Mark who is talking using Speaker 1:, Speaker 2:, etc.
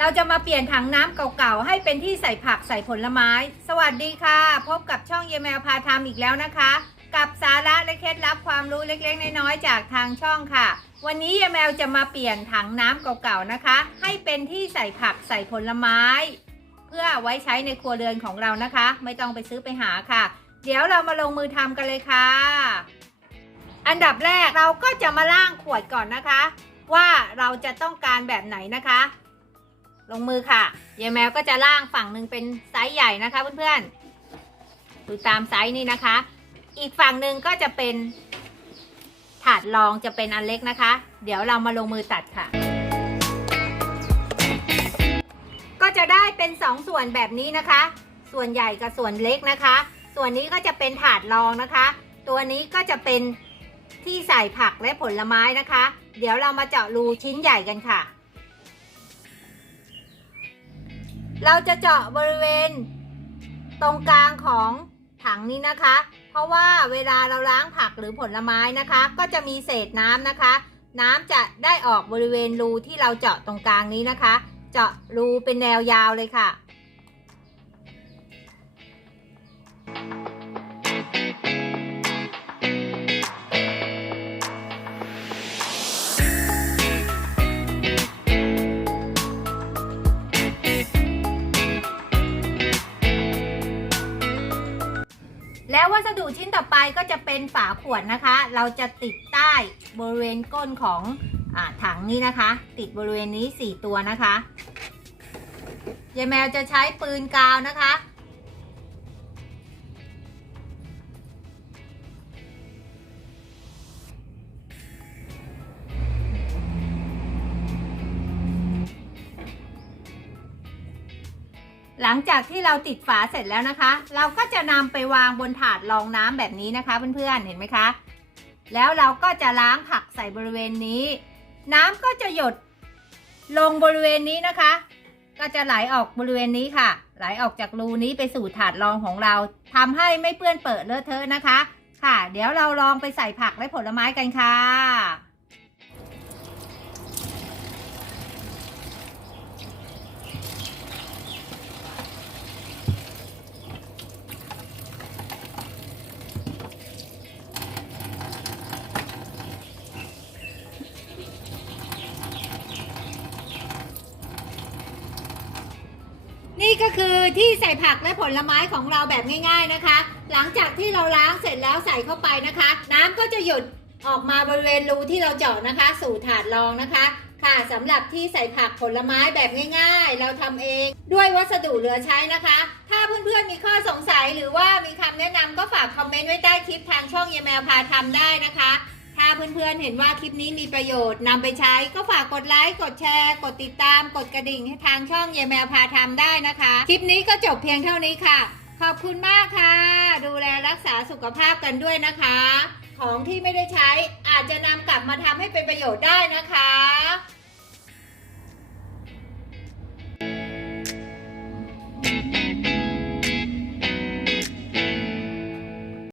Speaker 1: ราจะมาเปลี่ยนถังน้ำเก่าๆ ให้เป็นที่ใส่ผักใส่ผลไม้ สวัสดีค่ะ พบกับช่องเยแมวพาทำอีกแล้วนะคะ กับสาระและเคล็ดลับความรู้เล็กๆ น้อยๆ จากทางช่องค่ะ วันนี้เยแมวจะมาเปลี่ยนถังน้ำเก่าๆ นะคะ ให้เป็นที่ใส่ผักใส่ผลไม้ เพื่อไว้ใช้ในครัวเรือนของเรานะคะ ไม่ต้องไปซื้อไปหาค่ะ เดี๋ยวเรามาลงมือทำกันเลยค่ะ อันดับแรกเราก็จะมาล่างขวดก่อนนะคะ ว่าเราจะต้องการแบบไหนนะคะ ลงมือค่ะยายแมวก็จะล่างฝั่งหนึ่งเป็นไซส์ใหญ่นะคะเพื่อนๆดูตามไซส์นี่นะคะ อีกฝั่งหนึ่งก็จะเป็นถาดรองจะเป็นอันเล็กนะคะ เดี๋ยวเรามาลงมือตัดค่ะ ก็จะได้เป็นสองส่วนแบบนี้นะคะ ส่วนใหญ่กับส่วนเล็กนะคะ ส่วนนี้ก็จะเป็นถาดรองนะคะ ตัวนี้ก็จะเป็นที่ใส่ผักและผลไม้นะคะ เดี๋ยวเรามาเจาะรูชิ้นใหญ่กันค่ะ เราจะเจาะบริเวณ ตรงกลางของถังนี้นะคะ เพราะว่าเวลาเราล้างผักหรือผลไม้นะคะ ก็จะมีเศษน้ำนะคะ น้ำจะได้ออกบริเวณรูที่เราเจาะตรงกลางนี้นะคะ เจาะรูเป็นแนวยาวเลยค่ะ ววัสดุชิ้นต่อไปก็จะเป็นฝาขวดนะคะ เราจะติดใต้บริเวณก้นของอถังนี้นะคะ ติดบริเวณนี้ 4 ตัวนะคะยายแมวจะใช้ปืนกาวนะคะ หลังจากที่เราติดฝาเสร็จแล้วนะคะ เราก็จะนำไปวางบนถาดรองน้ำแบบนี้นะคะเพื่อนๆเห็นไหมคะ แล้วเราก็จะล้างผักใส่บริเวณนี้ น้ำก็จะหยดลงบริเวณนี้นะคะ ก็จะไหลออกบริเวณนี้ค่ะ ไหลออกจากรูนี้ไปสู่ถาดรองของเราทำให้ไม่เปื้อนเปิดเลอะเทอะนะคะ ค่ะ เดี๋ยวเราลองไปใส่ผักและผลไม้กันค่ะ ก็คือที่ใส่ผักและผลไม้ของเราแบบง่าย ๆนะคะ หลังจากที่เราล้างเสร็จแล้วใส่เข้าไปนะคะ น้ำก็จะหยุดออกมาบริเวณรูที่เราเจาะนะคะ สู่ถาดรองนะคะ ค่ะสำหรับที่ใส่ผักผลไม้แบบง่าย ๆ เราทำเอง ด้วยวัสดุเหลือใช้นะคะ ถ้าเพื่อนๆมีข้อสงสัยหรือว่ามีคำแนะนำก็ฝากคอมเมนต์ไว้ใต้คลิปทางช่องเยแมวพาทำได้นะคะ ถ้าเพื่อนๆเห็นว่าคลิปนี้มีประโยชน์นำไปใช้ก็ฝากกดไลค์ กดแชร์ กดติดตาม กดกระดิ่งให้ทางช่องเยแมวพาทำได้นะคะ คลิปนี้ก็จบเพียงเท่านี้ค่ะ ขอบคุณมากค่ะ ดูแลรักษาสุขภาพกันด้วยนะคะ ของที่ไม่ได้ใช้อาจจะนำกลับมาทำให้เป็นประโยชน์ได้นะคะ